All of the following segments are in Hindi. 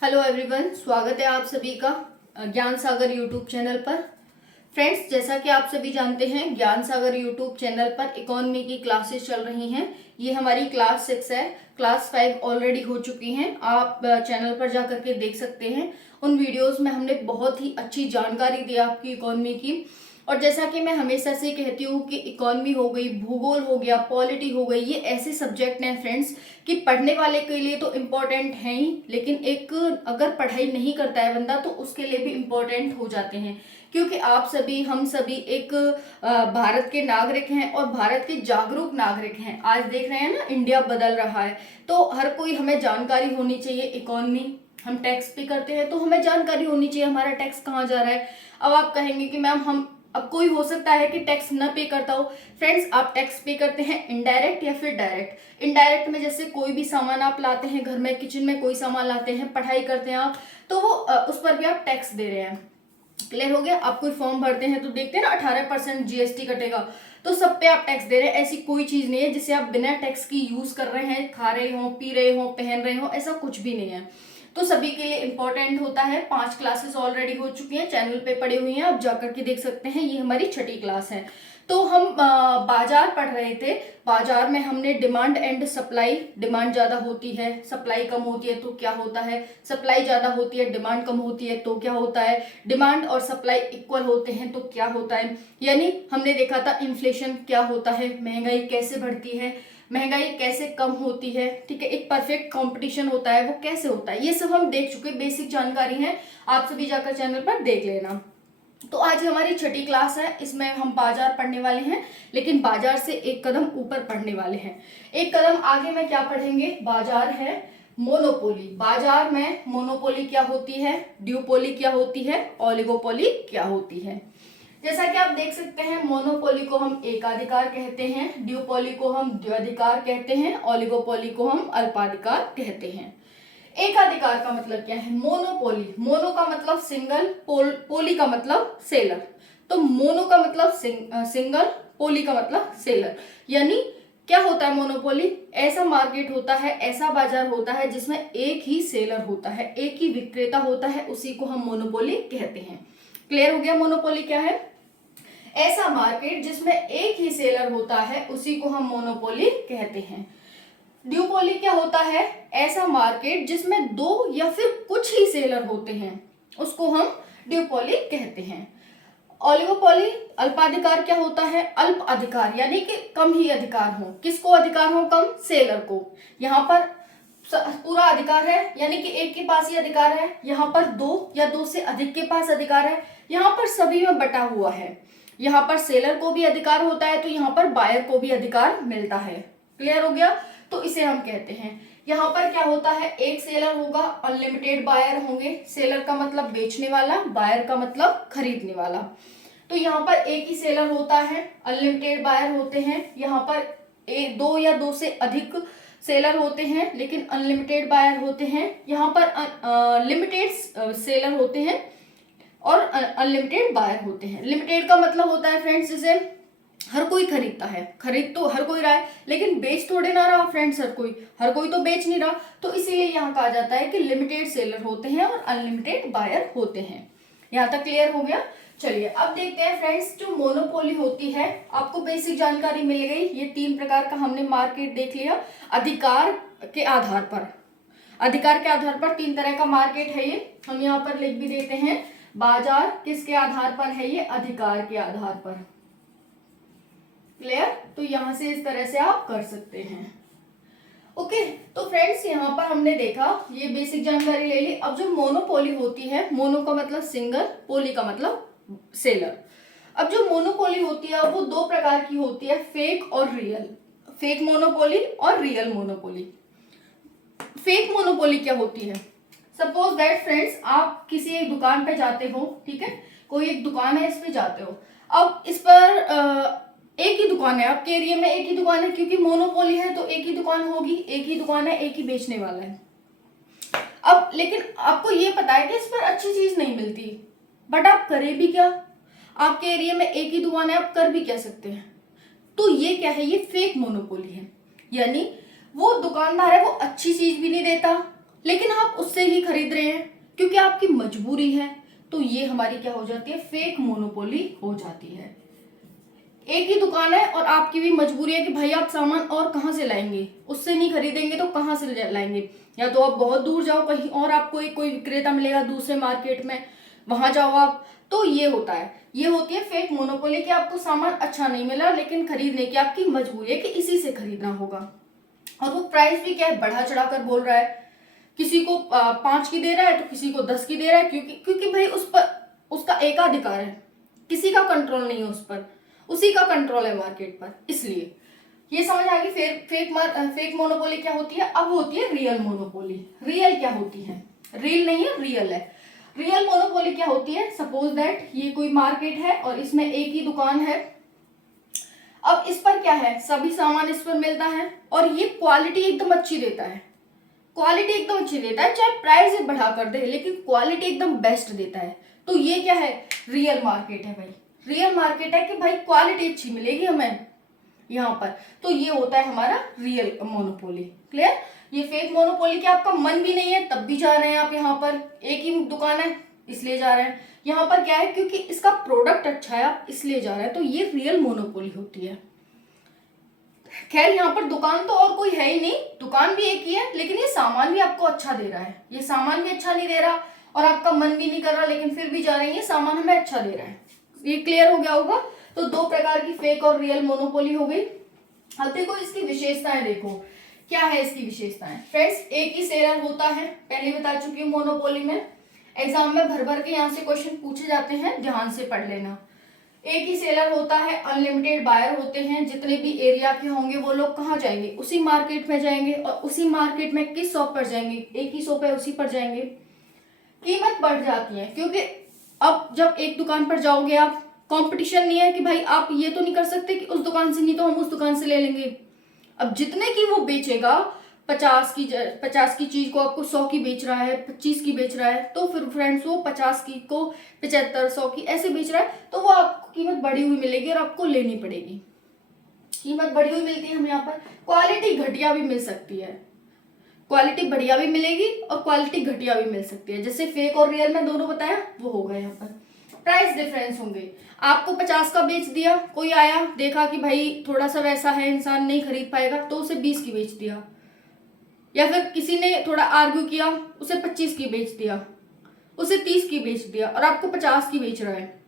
हेलो एवरीवन, स्वागत है आप सभी का ज्ञान सागर यूट्यूब चैनल पर। फ्रेंड्स, जैसा कि आप सभी जानते हैं, ज्ञान सागर यूट्यूब चैनल पर इकोनॉमी की क्लासेस चल रही हैं। ये हमारी क्लास 6 है। क्लास 5 ऑलरेडी हो चुकी हैं। आप चैनल पर जा करके देख सकते हैं। उन वीडियोस में हमने बहुत ही अच्छी जानकारी दी आपकी इकोनॉमी की। और जैसा कि मैं हमेशा से कहती हूँ कि इकोनॉमी हो गई, भूगोल हो गया, पॉलिटी हो गई, ये ऐसे सब्जेक्ट हैं फ्रेंड्स कि पढ़ने वाले के लिए तो इम्पोर्टेंट है ही, लेकिन एक अगर पढ़ाई नहीं करता है बंदा तो उसके लिए भी इम्पोर्टेंट हो जाते हैं। क्योंकि आप सभी, हम सभी एक भारत के नागरिक हैं और भारत के जागरूक नागरिक हैं। आज देख रहे हैं ना, इंडिया बदल रहा है, तो हर कोई हमें जानकारी होनी चाहिए। इकोनॉमी, हम टैक्स पे करते हैं तो हमें जानकारी होनी चाहिए हमारा टैक्स कहाँ जा रहा है। अब आप कहेंगे कि मैम हम, अब कोई हो सकता है कि टैक्स न पे करता हो। फ्रेंड्स, आप टैक्स पे करते हैं इनडायरेक्ट या फिर डायरेक्ट। इनडायरेक्ट में जैसे कोई भी सामान आप लाते हैं घर में, किचन में कोई सामान लाते हैं, पढ़ाई करते हैं आप, तो वो उस पर भी आप टैक्स दे रहे हैं। क्लियर हो गया। आप कोई फॉर्म भरते हैं तो देखते हैं ना 18% जीएसटी कटेगा, तो सब पे आप टैक्स दे रहे हैं। ऐसी कोई चीज नहीं है जिसे आप बिना टैक्स की यूज कर रहे हैं, खा रहे हो, पी रहे हो, पहन रहे हो, ऐसा कुछ भी नहीं है। तो सभी के लिए इंपॉर्टेंट होता है। 5 क्लासेस ऑलरेडी हो चुकी हैं, चैनल पे पड़ी हुई हैं, आप जाकर के देख सकते हैं। ये हमारी छठी क्लास है। तो हम बाजार पढ़ रहे थे। बाजार में हमने डिमांड एंड सप्लाई, डिमांड ज्यादा होती है, सप्लाई कम होती है तो क्या होता है, सप्लाई ज्यादा होती है, डिमांड कम होती है तो क्या होता है, डिमांड और सप्लाई इक्वल होते हैं तो क्या होता है। यानी हमने देखा था इन्फ्लेशन क्या होता है, महंगाई कैसे बढ़ती है, महंगाई कैसे कम होती है, ठीक है, एक परफेक्ट कंपटीशन होता है वो कैसे होता है, ये सब हम देख चुके, बेसिक जानकारी है। आप सभी जाकर चैनल पर देख लेना। तो आज हमारी छठी क्लास है, इसमें हम बाजार पढ़ने वाले हैं, लेकिन बाजार से एक कदम ऊपर पढ़ने वाले हैं। एक कदम आगे में क्या पढ़ेंगे, बाजार है मोनोपोली। बाजार में मोनोपोली क्या होती है, ड्यूपोली क्या होती है, ओलिगोपोली क्या होती है। जैसा कि आप देख सकते हैं, मोनोपोली को हम एकाधिकार कहते हैं, ड्यूपोली को हम द्व्यधिकार कहते हैं, ओलिगोपोली को हम अल्पाधिकार कहते हैं। एकाधिकार का मतलब क्या है, मोनोपोली, मोनो का मतलब सिंगल, पोली का मतलब सेलर। तो मोनो का मतलब सिंगल, पोली का मतलब सेलर। यानी क्या होता है मोनोपोली, ऐसा मार्केट होता है, ऐसा बाजार होता है जिसमें एक ही सेलर होता है, एक ही विक्रेता होता है, उसी को हम मोनोपोली कहते हैं। क्लियर हो गया मोनोपोली क्या है। ऐसा मार्केट जिसमें एक ही सेलर होता है उसी को हम मोनोपोली कहते हैं। ड्यूपोली क्या होता है, ऐसा मार्केट जिसमें दो या फिर कुछ ही सेलर होते हैं, उसको हम ड्यूपोली कहते हैं। ओलिगोपोली, अल्पाधिकार क्या होता है, अल्प अधिकार, यानी कि कम ही अधिकार हो। किसको अधिकार हो, कम, सेलर को। यहाँ पर पूरा अधिकार है, यानी कि एक के पास ही अधिकार है। यहाँ पर दो या दो से अधिक के पास अधिकार है। यहाँ पर सभी में बटा हुआ है। यहाँ पर सेलर को भी अधिकार होता है तो यहाँ पर बायर को भी अधिकार मिलता है। क्लियर हो गया। तो इसे हम कहते हैं, यहाँ पर क्या होता है, एक सेलर होगा, अनलिमिटेड बायर होंगे। सेलर का मतलब बेचने वाला, बायर का मतलब खरीदने वाला। तो यहाँ पर एक ही सेलर होता है, अनलिमिटेड बायर होते हैं। यहाँ पर दो या दो से अधिक सेलर होते हैं लेकिन अनलिमिटेड बायर होते हैं। यहाँ पर लिमिटेड सेलर होते हैं और अनलिमिटेड बायर होते हैं। लिमिटेड का मतलब होता है फ्रेंड्स, जैसे हर कोई खरीदता है, खरीद तो हर कोई रहा है लेकिन बेच थोड़े ना रहा फ्रेंड्स, हर कोई तो बेच नहीं रहा, तो इसीलिए यहाँ कहा जाता है कि लिमिटेड सेलर होते हैं और अनलिमिटेड बायर होते हैं। यहाँ तक क्लियर हो गया। चलिए अब देखते हैं फ्रेंड्स, जो मोनोपोली होती है, आपको बेसिक जानकारी मिल गई। ये 3 प्रकार का हमने मार्केट देख लिया। अधिकार के आधार पर, अधिकार के आधार पर 3 तरह का मार्केट है ये, हम यहाँ पर लिख भी देते हैं। बाजार किसके आधार पर है, ये अधिकार के आधार पर। क्लियर। तो यहां से इस तरह से आप कर सकते हैं। ओके, तो फ्रेंड्स यहाँ पर हमने देखा, ये बेसिक जानकारी ले ली। अब जो मोनोपोली होती है, मोनो का मतलब सिंगल, पोली का मतलब सेलर। अब जो मोनोपोली होती है वो 2 प्रकार की होती है, फेक और रियल। फेक मोनोपोली और रियल मोनोपोली। फेक मोनोपोली क्या होती है, सपोज दैट फ्रेंड्स, आप किसी एक दुकान पे जाते हो, ठीक है, कोई एक दुकान है, इस पे जाते हो। अब इस पर एक ही दुकान है, आपके एरिया में एक ही दुकान है, क्योंकि मोनोपोली है तो एक ही दुकान होगी, एक ही दुकान है, एक ही बेचने वाला है। अब लेकिन आपको ये पता है कि इस पर अच्छी चीज नहीं मिलती, बट आप करें भी क्या, आपके एरिया में एक ही दुकान है, आप कर भी क्या सकते हैं। तो ये क्या है, ये फेक मोनोपोली है। यानी वो दुकानदार है, वो अच्छी चीज भी नहीं देता लेकिन आप उससे ही खरीद रहे हैं क्योंकि आपकी मजबूरी है, तो ये हमारी क्या हो जाती है, फेक मोनोपोली हो जाती है। एक ही दुकान है और आपकी भी मजबूरी है कि भाई आप सामान और कहाँ से लाएंगे, उससे नहीं खरीदेंगे तो कहाँ से लाएंगे, या तो आप बहुत दूर जाओ कहीं और आपको एक कोई विक्रेता मिलेगा दूसरे मार्केट में, वहां जाओ आप। तो ये होता है, ये होती है फेक मोनोपोली कि आपको सामान अच्छा नहीं मिला लेकिन खरीदने की आपकी मजबूरी है कि इसी से खरीदना होगा। और वो प्राइस भी क्या है, बढ़ा चढ़ा कर बोल रहा है, किसी को 5 की दे रहा है तो किसी को 10 की दे रहा है, क्योंकि क्योंकि भाई उस पर उसका एकाधिकार है, किसी का कंट्रोल नहीं है उस पर, उसी का कंट्रोल है मार्केट पर। इसलिए ये समझ आ गई फेक मोनोपोली क्या होती है। अब होती है रियल मोनोपोली। रियल क्या होती है, रियल नहीं है, रियल है। रियल मोनोपोली क्या होती है, सपोज दैट ये कोई मार्केट है और इसमें एक ही दुकान है। अब इस पर क्या है, सभी सामान इस पर मिलता है और ये क्वालिटी एकदम अच्छी देता है, क्वालिटी एकदम अच्छी देता है, चाहे प्राइस बढ़ा कर दे लेकिन क्वालिटी एकदम बेस्ट देता है। तो ये क्या है, रियल मार्केट है भाई। रियल मार्केट है कि भाई क्वालिटी अच्छी मिलेगी हमें यहाँ पर। तो ये होता है हमारा रियल मोनोपोली। क्लियर। ये फेक मोनोपोली कि आपका मन भी नहीं है तब भी जा रहे हैं आप यहाँ पर, एक ही दुकान है इसलिए जा रहे हैं। यहाँ पर क्या है, क्योंकि इसका प्रोडक्ट अच्छा है आप इसलिए जा रहे हैं। तो ये रियल मोनोपोली होती है। खैर यहाँ पर दुकान तो और कोई है ही नहीं, दुकान भी एक ही है लेकिन ये सामान भी आपको अच्छा दे रहा है, ये सामान भी अच्छा नहीं दे रहा और आपका मन भी नहीं कर रहा लेकिन फिर भी जा रहे हैं, ये सामान हमें अच्छा दे रहा है। ये क्लियर हो गया होगा। तो दो प्रकार की फेक और रियल मोनोपोली हो गई। अब देखो इसकी विशेषताएं, देखो क्या है इसकी विशेषताएं। फ्रेंड्स एक ही सेलर होता है, पहले बता चुकी हूँ मोनोपोली में, एग्जाम में भर भर के यहाँ से क्वेश्चन पूछे जाते हैं, ध्यान से पढ़ लेना। एक ही सेलर होता है, अनलिमिटेड बायर होते हैं, जितने भी एरिया के होंगे वो लोग कहाँ जाएंगे, उसी मार्केट में जाएंगे और उसी मार्केट में किस शॉप पर जाएंगे, एक ही शॉप है उसी पर जाएंगे। कीमत बढ़ जाती है क्योंकि अब जब एक दुकान पर जाओगे आप, कंपटीशन नहीं है कि भाई आप ये तो नहीं कर सकते कि उस दुकान से नहीं तो हम उस दुकान से ले लेंगे। अब जितने की वो बेचेगा, 50 की चीज को आपको 100 की बेच रहा है, 25 की बेच रहा है, तो फिर फ्रेंड्स वो 50 की को 75, 100 की ऐसे बेच रहा है, तो वो आपको कीमत बढ़ी हुई मिलेगी और आपको लेनी पड़ेगी। कीमत बढ़ी हुई मिलती है हमें यहाँ पर। क्वालिटी घटिया भी मिल सकती है, क्वालिटी बढ़िया भी मिलेगी और क्वालिटी घटिया भी मिल सकती है। जैसे फेक और रियल में दोनों बताया वो होगा। यहाँ पर प्राइस डिफरेंस होंगे, आपको 50 का बेच दिया, कोई आया देखा कि भाई थोड़ा सा वैसा है इंसान नहीं खरीद पाएगा तो उसे 20 की बेच दिया, या फिर किसी ने थोड़ा आर्ग्यू किया उसे 25 की बेच दिया, उसे 30 की बेच दिया और आपको 50 की बेच रहा है,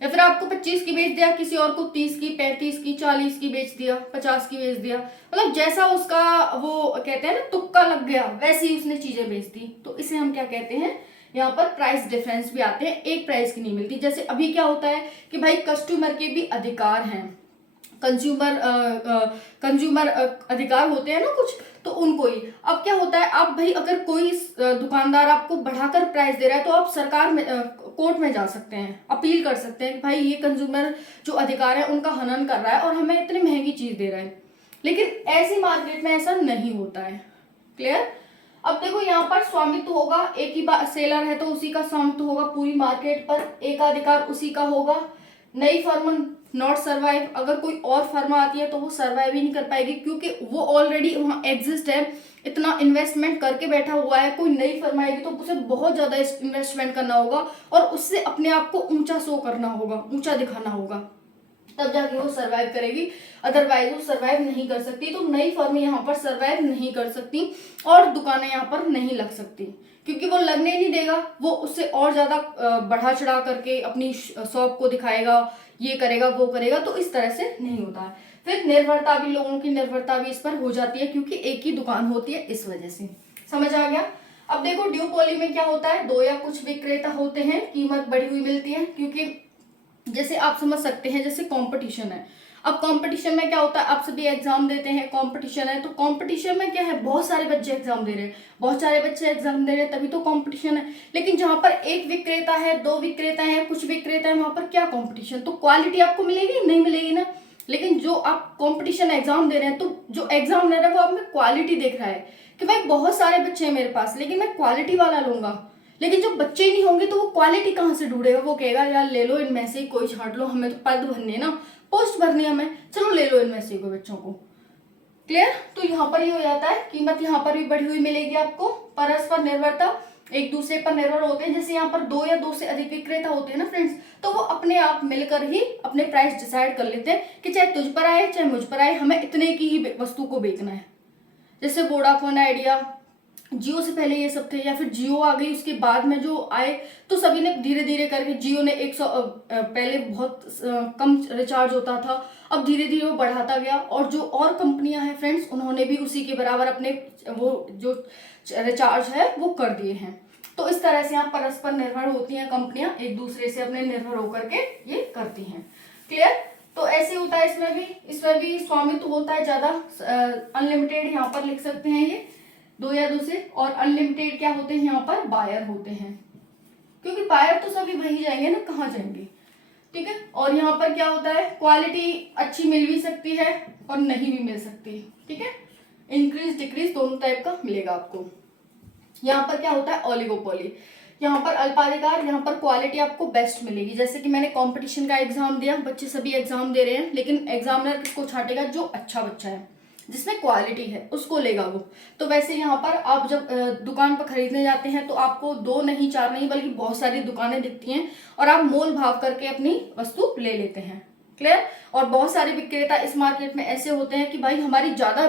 या फिर आपको 25 की बेच दिया, किसी और को 30 की, 35 की, 40 की बेच दिया, 50 की बेच दिया। मतलब जैसा उसका वो कहते हैं ना तुक्का लग गया वैसे ही उसने चीजें बेच दी। तो इसे हम क्या कहते हैं, यहाँ पर प्राइस डिफरेंस भी आते हैं, एक प्राइस की नहीं मिलती। जैसे अभी क्या होता है कि भाई कस्टमर के भी अधिकार हैं, कंज्यूमर अधिकार होते हैं ना कुछ, तो उनको ही। अब क्या होता है, आप भाई अगर कोई दुकानदार आपको बढ़ाकर प्राइस दे रहा है तो आप सरकार में कोर्ट में जा सकते हैं, अपील कर सकते हैं कि भाई ये कंज्यूमर जो अधिकार है उनका हनन कर रहा है और हमें इतनी महंगी चीज दे रहा है। लेकिन ऐसी मार्केट में ऐसा नहीं होता है। क्लियर। अब देखो यहाँ पर स्वामित्व होगा, एक ही सेलर है तो उसी का स्वामित्व होगा पूरी मार्केट पर, एकाधिकार उसी का होगा। नई फर्म नॉट सर्वाइव, अगर कोई और फर्म आती है तो वो सर्वाइव ही नहीं कर पाएगी क्योंकि वो ऑलरेडी वहाँ एग्जिस्ट है, इतना इन्वेस्टमेंट करके बैठा हुआ है। कोई नई फर्म आएगी तो उसे बहुत ज्यादा इन्वेस्टमेंट करना होगा और उससे अपने आप को ऊंचा शो करना होगा, ऊंचा दिखाना होगा, तब जाके वो सरवाइव करेगी, अदरवाइज वो सरवाइव नहीं कर सकती। तो नई फर्म यहाँ पर सरवाइव नहीं कर सकती और दुकानें यहाँ पर नहीं लग सकती क्योंकि वो लगने नहीं देगा, वो उससे और ज्यादा बढ़ा चढ़ा करके अपनी शॉप को दिखाएगा, ये करेगा वो करेगा, तो इस तरह से नहीं होता है। फिर निर्भरता भी, लोगों की निर्भरता भी इस पर हो जाती है क्योंकि एक ही दुकान होती है, इस वजह से। समझ आ गया। अब देखो ड्यूपोली में क्या होता है, दो या कुछ विक्रेता होते हैं, कीमत बढ़ी हुई मिलती है क्योंकि जैसे आप समझ सकते हैं जैसे कंपटीशन है। अब कंपटीशन में क्या होता है, आप सभी एग्जाम देते हैं, कंपटीशन है, तो कंपटीशन में क्या है, बहुत सारे बच्चे एग्जाम दे रहे हैं, बहुत सारे बच्चे एग्जाम दे रहे हैं, तभी तो कंपटीशन है। लेकिन जहां पर एक विक्रेता है, दो विक्रेता है, कुछ विक्रेता है, वहां पर क्या कंपटीशन, तो क्वालिटी आपको मिलेगी नहीं मिलेगी ना। लेकिन जो आप कंपटीशन एग्जाम दे रहे हैं, तो जो एग्जाम दे रहा है वो आप में क्वालिटी देख रहा है कि भाई बहुत सारे बच्चे हैं मेरे पास लेकिन मैं क्वालिटी वाला लूंगा। लेकिन जब बच्चे ही नहीं होंगे तो वो क्वालिटी कहाँ से ढूंढेगा, वो कहेगा यार ले लो इनमें से कोई छांट लो, हमें तो पद भरने ना, पोस्ट भरनी है हमें, चलो ले लो इनमें से कोई बच्चों को। क्लियर। तो यहाँ पर ये हो जाता है, कीमत यहाँ पर भी बढ़ी हुई मिलेगी आपको। परस्पर निर्भरता, एक दूसरे पर निर्भर होते हैं। जैसे यहाँ पर दो या दो से अधिक विक्रेता होते हैं ना फ्रेंड्स, तो वो अपने आप मिलकर ही अपने प्राइस डिसाइड कर लेते हैं कि चाहे तुझ पर आए चाहे मुझ पर आए, हमें इतने की ही वस्तु को बेचना है। जैसे वोडाफोन, आइडिया, जियो से पहले ये सब थे, या फिर जियो आ गई उसके बाद में जो आए, तो सभी ने धीरे धीरे करके, जियो ने 100 पहले बहुत कम रिचार्ज होता था, अब धीरे धीरे वो बढ़ाता गया, और जो और कंपनियां हैं फ्रेंड्स, उन्होंने भी उसी के बराबर अपने वो जो रिचार्ज है वो कर दिए हैं। तो इस तरह से यहाँ परस्पर निर्भर होती हैं कंपनियां, एक दूसरे से अपने निर्भर होकर के ये करती हैं। क्लियर। तो ऐसे होता है इसमें भी स्वामित्व होता है ज्यादा। अनलिमिटेड यहाँ पर लिख सकते हैं, ये दो या दो से, और अनलिमिटेड क्या होते हैं यहाँ पर, बायर होते हैं, क्योंकि बायर तो सभी वही जाएंगे ना, कहाँ जाएंगे। ठीक है। और यहाँ पर क्या होता है, क्वालिटी अच्छी मिल भी सकती है और नहीं भी मिल सकती। ठीक है। इंक्रीज डिक्रीज दोनों टाइप का मिलेगा आपको। यहाँ पर क्या होता है, ओलिगोपोली, यहाँ पर अल्पाधिकार, यहाँ पर क्वालिटी आपको बेस्ट मिलेगी। जैसे कि मैंने कंपटीशन का एग्जाम दिया, बच्चे सभी एग्जाम दे रहे हैं, लेकिन एग्जामिनर किसको छाटेगा, जो अच्छा बच्चा है, जिसमें क्वालिटी है, उसको लेगा वो। तो वैसे यहाँ पर आप जब दुकान पर खरीदने जाते हैं तो आपको दो नहीं, चार नहीं, बल्कि बहुत सारी दुकानें दिखती हैं, और आप मोल भाव करके अपनी वस्तु ले लेते हैं। क्लियर। और बहुत सारे विक्रेता इस मार्केट में ऐसे होते हैं कि भाई हमारी ज्यादा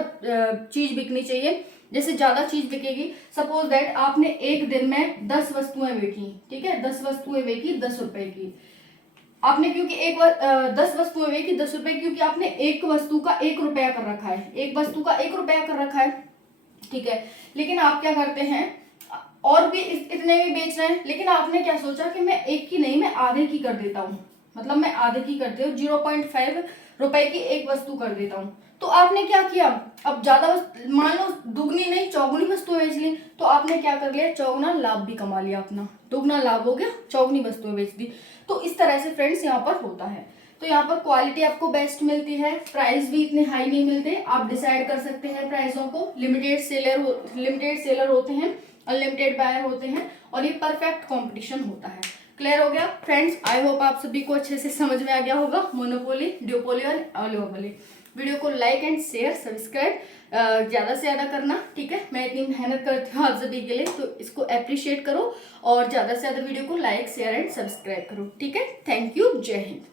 चीज बिकनी चाहिए। जैसे ज्यादा चीज बिकेगी, सपोज दैट आपने एक दिन में 10 वस्तुएं बेची, ठीक है, 10 वस्तुएं बेची 10 रुपए की, आपने क्योंकि 10 वस्तुएं बेची 10 रुपए, क्योंकि आपने एक वस्तु का 1 रुपया कर रखा है, एक वस्तु का 1 रुपया कर रखा है। ठीक है। लेकिन आप क्या करते हैं, और भी इतने में बेच रहे हैं, लेकिन आपने क्या सोचा कि मैं एक की नहीं, मैं आधे की कर देता हूँ, मतलब मैं आधे की करते हूँ, 0.5 रुपए की एक वस्तु कर देता हूँ। तो आपने क्या किया, अब ज्यादा मान लो दुगनी नहीं चौगुनी वस्तुएं बेच ली, तो आपने क्या कर लिया, चौगुना लाभ भी कमा लिया अपना, दुगना लाभ हो गया, चौगुनी वस्तुएं बेच दी। तो इस तरह से फ्रेंड्स यहाँ पर होता है। तो यहाँ पर क्वालिटी आपको बेस्ट मिलती है, प्राइस भी इतने हाई नहीं मिलते, आप डिसाइड कर सकते हैं प्राइसों को। लिमिटेड सेलर होते हैं, अनलिमिटेड बायर होते हैं, और ये परफेक्ट कॉम्पिटिशन होता है। क्लियर हो गया फ्रेंड्स। आई होप आप सभी को अच्छे से समझ में आ गया होगा मोनोपोली, ड्यूपोली और ओलिगोपोली। वीडियो को लाइक एंड शेयर सब्सक्राइब ज़्यादा से ज़्यादा करना। ठीक है। मैं इतनी मेहनत करती हूँ आप सभी के लिए, तो इसको अप्रिशिएट करो और ज़्यादा से ज़्यादा वीडियो को लाइक शेयर एंड सब्सक्राइब करो। ठीक है। Thank you. जय हिंद।